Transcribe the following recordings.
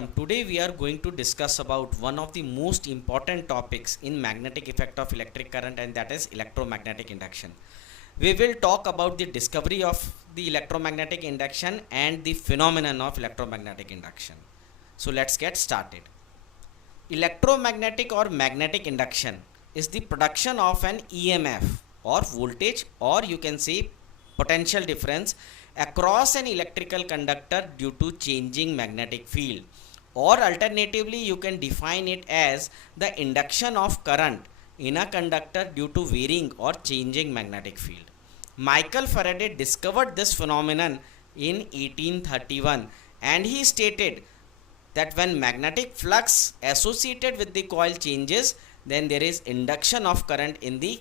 welcome. Today we are going to discuss about one of the most important topics in magnetic effect of electric current, and that is electromagnetic induction. We will talk about the discovery of the electromagnetic induction and the phenomenon of electromagnetic induction. So let's get started. Electromagnetic or magnetic induction is the production of an EMF or voltage, or you can say potential difference across an electrical conductor due to changing magnetic field, or alternatively you can define it as the induction of current in a conductor due to varying or changing magnetic field. Michael Faraday discovered this phenomenon in 1831, and he stated that when magnetic flux associated with the coil changes, then there is induction of current in the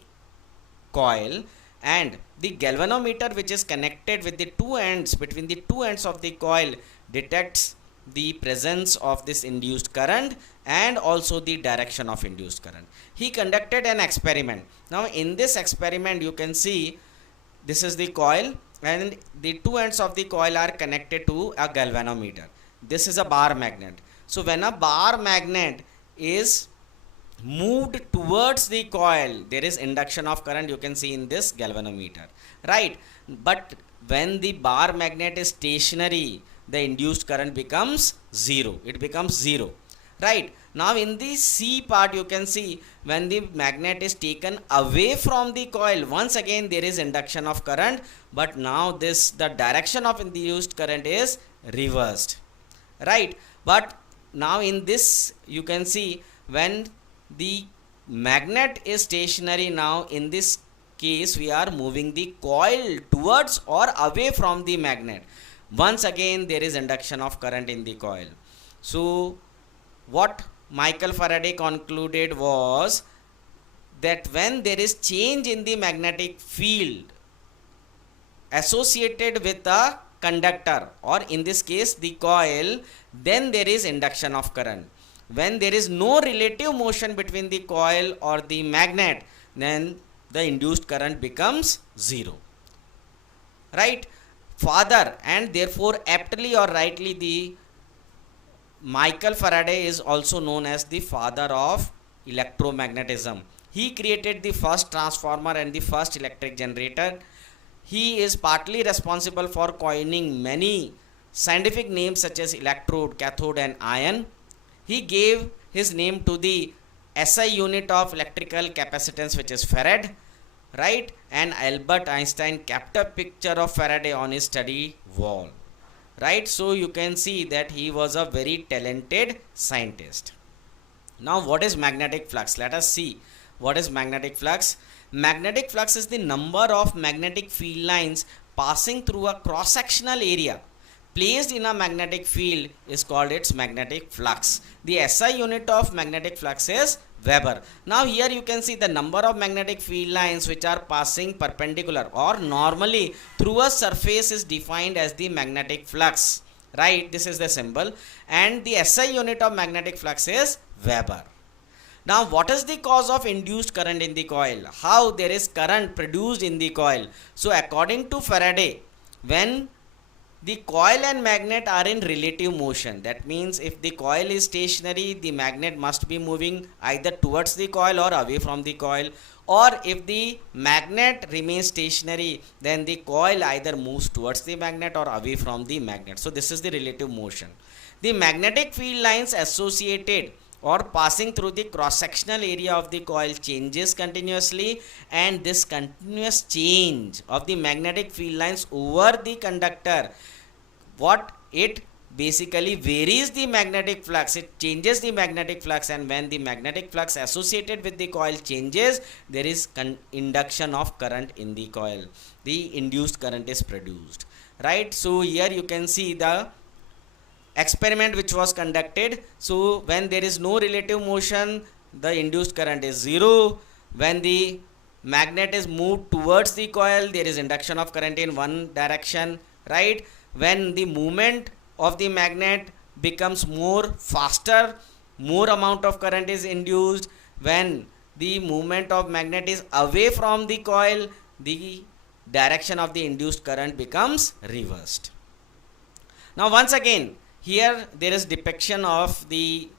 coil, and the galvanometer, which is connected with the two ends between the two ends of the coil, detects the presence of this induced current and also the direction of induced current. He conducted an experiment. Now in this experiment you can see this is the coil and the two ends of the coil are connected to a galvanometer. This is a bar magnet. So when a bar magnet is moved towards the coil, there is induction of current, you can see in this galvanometer, right? But when the bar magnet is stationary, the induced current becomes zero. It becomes zero, right? Now in the C part you can see when the magnet is taken away from the coil, once again there is induction of current, but now the direction of induced current is reversed, right? But now in this you can see when the magnet is stationary, now in this case we are moving the coil towards or away from the magnet. Once again there is induction of current in the coil. So what Michael Faraday concluded was that when there is change in the magnetic field associated with a conductor, or in this case the coil, then there is induction of current. When there is no relative motion between the coil or the magnet, then the induced current becomes zero, right? Further, and therefore aptly or rightly, the Michael Faraday is also known as the father of electromagnetism. He created the first transformer and the first electric generator. He is partly responsible for coining many scientific names such as electrode, cathode and ion. He gave his name to the SI unit of electrical capacitance, which is Farad, right? And Albert Einstein kept a picture of Faraday on his study wall, right? So you can see that he was a very talented scientist. Now what is magnetic flux? Let us see what is magnetic flux. Magnetic flux is the number of magnetic field lines passing through a cross-sectional area placed in a magnetic field is called its magnetic flux. The SI unit of magnetic flux is Weber. Now here you can see the number of magnetic field lines which are passing perpendicular or normally through a surface is defined as the magnetic flux, right? This is the symbol, and the SI unit of magnetic flux is Weber. Now what is the cause of induced current in the coil? How there is current produced in the coil? So according to Faraday, when the coil and magnet are in relative motion, that means if the coil is stationary, the magnet must be moving either towards the coil or away from the coil, or if the magnet remains stationary, then the coil either moves towards the magnet or away from the magnet. So this is the relative motion. The magnetic field lines associated or passing through the cross-sectional area of the coil changes continuously, and this continuous change of the magnetic field lines over the conductor, what it basically varies the magnetic flux, it changes the magnetic flux, and when the magnetic flux associated with the coil changes, there is induction of current in the coil. The induced current is produced, right? So here you can see the experiment which was conducted. So when there is no relative motion, the induced current is zero. When the magnet is moved towards the coil, there is induction of current in one direction, right? When the movement of the magnet becomes more faster, more amount of current is induced. When the movement of magnet is away from the coil, the direction of the induced current becomes reversed. Now once again Here there is depiction of the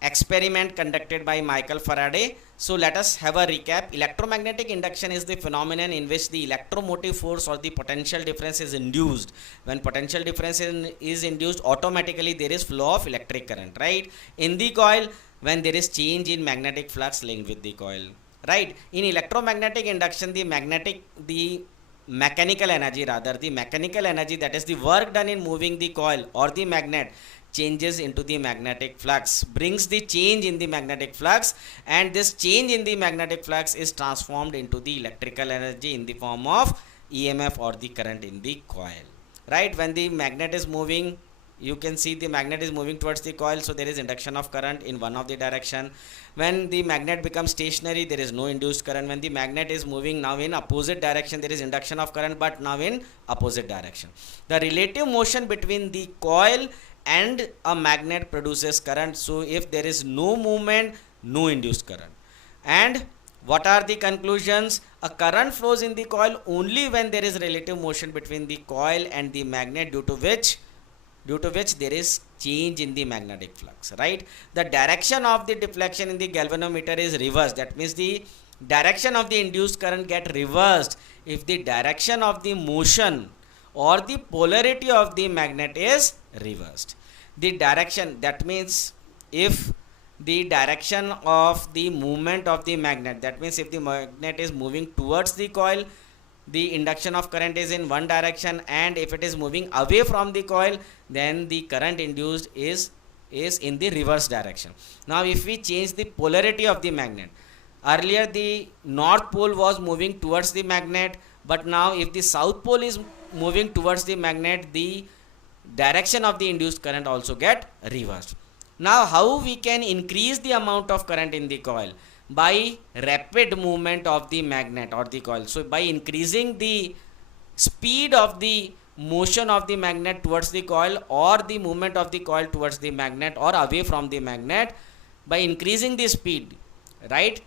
experiment conducted by Michael Faraday. So let us have a recap. Electromagnetic induction is the phenomenon in which the electromotive force or the potential difference is induced. When potential difference is induced, automatically there is flow of electric current, right, in the coil, when there is change in magnetic flux linked with the coil, right. In electromagnetic induction, the mechanical energy, rather the mechanical energy, that is the work done in moving the coil or the magnet, changes into the magnetic flux, brings the change in the magnetic flux, and this change in the magnetic flux is transformed into the electrical energy in the form of EMF or the current in the coil, right. When the magnet is moving, you can see the magnet is moving towards the coil, so there is induction of current in one of the direction. When the magnet becomes stationary, there is no induced current. When the magnet is moving now in opposite direction, there is induction of current, but now in opposite direction. The relative motion between the coil and a magnet produces current. So if there is no movement, no induced current. And what are the conclusions? A current flows in the coil only when there is relative motion between the coil and the magnet, due to which there is change in the magnetic flux, right. The direction of the deflection in the galvanometer is reversed. That means the direction of the induced current get reversed if the direction of the motion or the polarity of the magnet is reversed. The direction, that means if the direction of the movement of the magnet, that means if the magnet is moving towards the coil, the induction of current is in one direction, and if it is moving away from the coil, then the current induced is in the reverse direction. Now if we change the polarity of the magnet, earlier the north pole was moving towards the magnet, but now if the south pole is moving towards the magnet, the direction of the induced current also get reversed. Now how we can increase the amount of current in the coil? By rapid movement of the magnet or the coil. So by increasing the speed of the motion of the magnet towards the coil, or the movement of the coil towards the magnet or away from the magnet, by increasing the speed, right,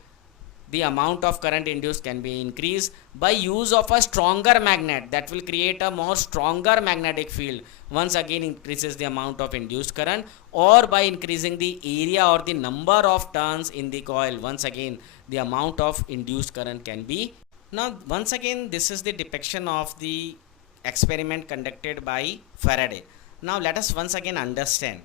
the amount of current induced can be increased. By use of a stronger magnet, that will create a more stronger magnetic field, once again increases the amount of induced current. Or by increasing the area or the number of turns in the coil, once again the amount of induced current can be. Now once again, this is the depiction of the experiment conducted by Faraday. Now let us once again understand.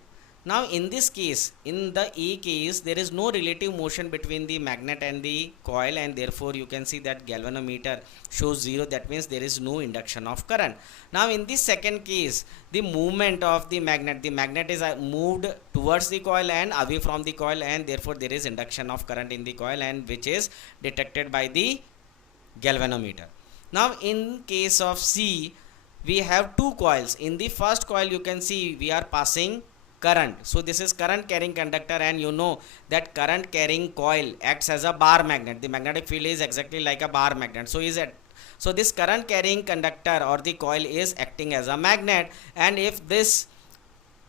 Now in this case, in the A case, there is no relative motion between the magnet and the coil, and therefore you can see that galvanometer shows 0. That means there is no induction of current. Now in the second case, the movement of the magnet is moved towards the coil and away from the coil, and therefore there is induction of current in the coil, and which is detected by the galvanometer. Now in case of C, we have two coils. In the first coil, you can see we are passing current. So this is current carrying conductor, and you know that current carrying coil acts as a bar magnet. The magnetic field is exactly like a bar magnet. So this current carrying conductor or the coil is acting as a magnet, and if this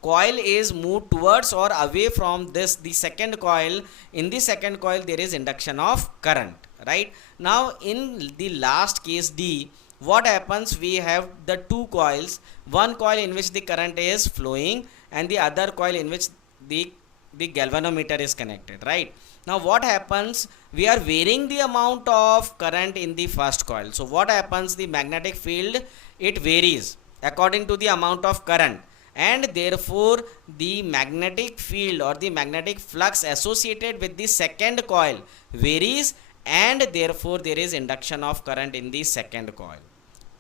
coil is moved towards or away from the second coil, in the second coil there is induction of current, right. Now in the last case D, what happens? We have the two coils, one coil in which the current is flowing and the other coil in which the galvanometer is connected, right. Now what happens? We are varying the amount of current in the first coil. So what happens? The magnetic field, it varies according to the amount of current, and therefore the magnetic field or the magnetic flux associated with the second coil varies, and therefore there is induction of current in the second coil,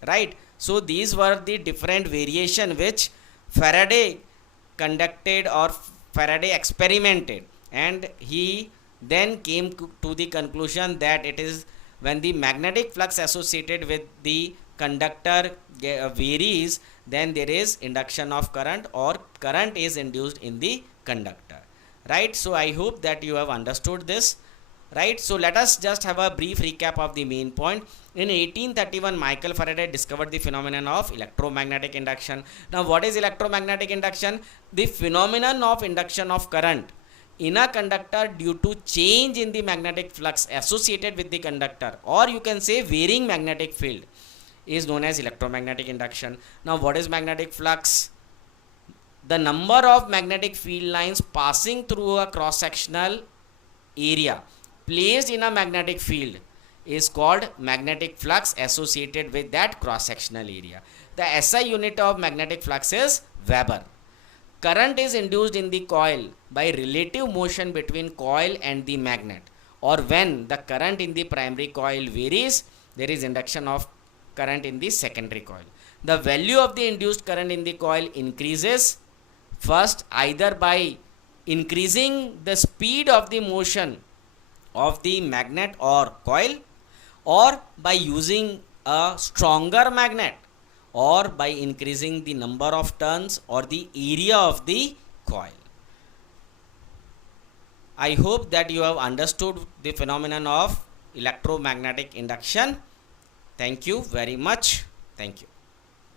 right. So these were the different variation which Faraday conducted or Faraday experimented, and he then came to the conclusion that it is when the magnetic flux associated with the conductor varies, then there is induction of current or current is induced in the conductor, right. So I hope that you have understood this, right. So let us just have a brief recap of the main point. In 1831, Michael Faraday discovered the phenomenon of electromagnetic induction. Now what is electromagnetic induction? The phenomenon of induction of current in a conductor due to change in the magnetic flux associated with the conductor, or you can say varying magnetic field, is known as electromagnetic induction. Now what is magnetic flux? the number of magnetic field lines passing through a cross sectional area placed in a magnetic field is called magnetic flux associated with that cross sectional area. The SI unit of magnetic flux is Weber. Current is induced in the coil by relative motion between coil and the magnet, or when the current in the primary coil varies, there is induction of current in the secondary coil. The value of the induced current in the coil increases first either by increasing the speed of the motion of the magnet or coil, or by using a stronger magnet, or by increasing the number of turns or the area of the coil. I hope that you have understood the phenomenon of electromagnetic induction. Thank you very much. Thank you.